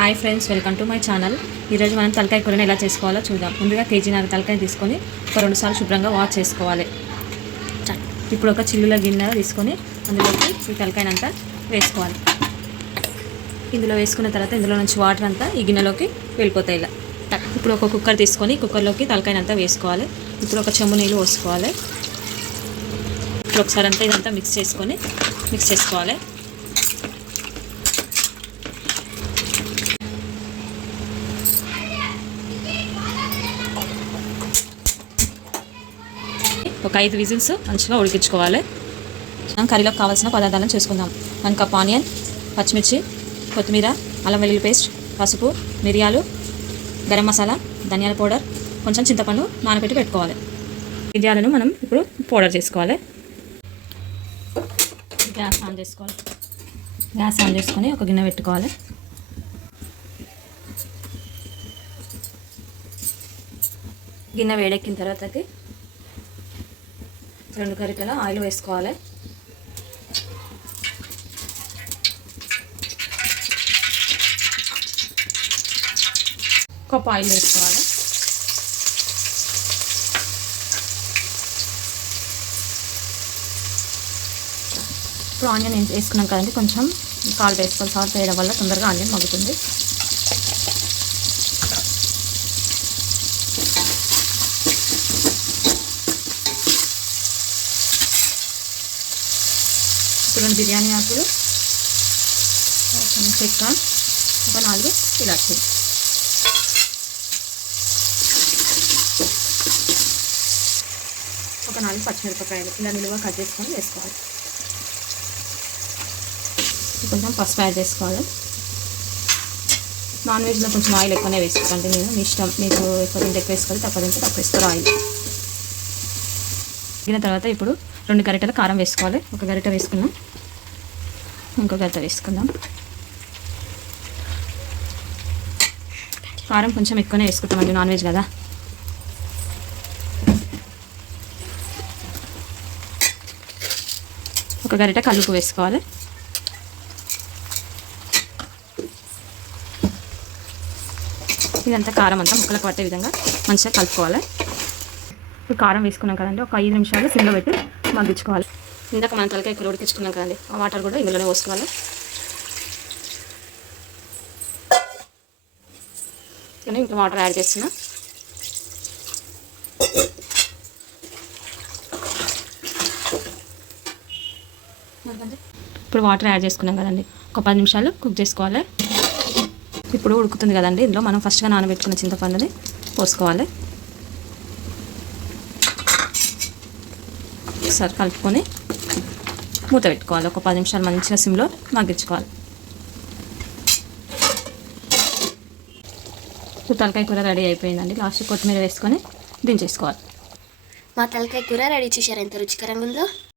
Hi friends, welcome to my channel. ఈరోజు మనం తలకాయ కూరని ఎలా చేసుకోవాలో చూద్దాం. ముందుగా కేజీన్నర తలకాయ తీసుకొని ఒక 2 సార్లు శుభ్రంగా వాష్ చేసుకోవాలి. ఇప్పుడు ఒక చిల్లుల గిన్నె తీసుకొని అందులోకి ఈ తలకాయనంతా వేసుకోవాలి. ఇందులో వేసుకున్న తర్వాత ఇందులో నుంచి వాటర్ అంతా ఈ గిన్నెలోకి వెళ్ళిపోతాయి. ఇలా ఇప్పుడు ఒక కుక్కర్ తీసుకొని కుక్కర్లోకి తలకాయనంతా వేసుకోవాలి. ఇప్పుడు ఒక చెంబు నీళ్ళు పోసుకోవాలి. ఇప్పుడు ఒకసారి అంతా ఇదంతా మిక్స్ చేసుకోవాలి. ఒక 5 విజిల్స్ మంచిగా ఉడికించుకోవాలి. కర్రీలోకి కావాల్సిన పదార్థాలను చేసుకుందాం. 1 కప్ ఆనియన్, పచ్చిమిర్చి, కొత్తిమీర, అల్లం వెల్లుల్లి పేస్ట్, పసుపు, మిరియాలు, గరం మసాలా, ధనియాల పౌడర్, కొంచెం చింతపండు నానబెట్టి పెట్టుకోవాలి. మిరియాలను మనం ఇప్పుడు పౌడర్ చేసుకోవాలి. గ్యాస్ ఆన్ చేసుకొని ఒక గిన్నె పెట్టుకోవాలి. గిన్నె వేడెక్కిన తర్వాతకి 2 గరిటెల ఆయిల్ వేసుకోవాలి. కప్ ఆయిల్ వేసుకోవాలి. ఇప్పుడు ఆనియన్ వేసుకున్నాం కదండి, కొంచెం సాల్ట్ వేసుకోవాలి. సాల్ట్ వేయడం వల్ల తొందరగా ఆనియన్ మగ్గుతుంది. ఇప్పుడు 2 బిర్యానీ ఆకులు, చెక్క, ఒక 4 ఇలాచి, ఒక 4 పచ్చిమిరపకాయలు ఇలా నిలువ కట్ చేసుకొని వేసుకోవాలి. కొంచెం పసుపు యాడ్ చేసుకోవాలి. నాన్ వెజ్లో కొంచెం ఆయిల్ ఎక్కువనే వేసుకోండి. మీ ఇష్టం, మీకు ఎక్కువ తింటే ఎక్కువ వేసుకోవాలి, తక్కువ తింటే తక్కువ వేసుకోవాలి ఆయిల్. దీని తర్వాత ఇప్పుడు 2 గరిటెల కారం వేసుకోవాలి. ఒక గరిట వేసుకున్నాం, ఇంకో గరిట వేసుకుందాం. కారం కొంచెం ఎక్కువనే వేసుకుంటామండి, నాన్ వెజ్ కదా. ఒక గరిట కల్లుపు వేసుకోవాలి. ఇదంతా కారం అంతా ముక్కలకు పట్టే విధంగా మంచిగా కలుపుకోవాలి. ఇప్పుడు కారం వేసుకున్నాం కదండి, ఒక 5 నిమిషాలు సిమ్లో పెట్టి మగ్గించుకోవాలి. ఇందాక మనం తలకాయ కూర ఉడికించుకున్నాం కదండి, ఆ వాటర్ కూడా ఇందులోనే పోసుకోవాలి. ఇంకా వాటర్ యాడ్ చేస్తున్నా. ఇప్పుడు వాటర్ యాడ్ చేసుకున్నాం కదండి, ఒక 10 నిమిషాలు కుక్ చేసుకోవాలి. ఇప్పుడు ఉడుకుతుంది కదండి, ఇందులో మనం ఫస్ట్గా నానబెట్టుకున్న చింతపండుని పోసుకోవాలి. ఒకసారి కలుపుకొని మూత పెట్టుకోవాలి. ఒక 10 నిమిషాలు మంచిగా సిమ్లో మగ్గించుకోవాలి. ఇప్పుడు తలకాయ కూర రెడీ అయిపోయిందండి. లాస్ట్ కొత్తిమీర వేసుకొని దించేసుకోవాలి. మా తలకాయ కూర రెడీ చేశారు. ఎంత రుచికరంగా ఉందో.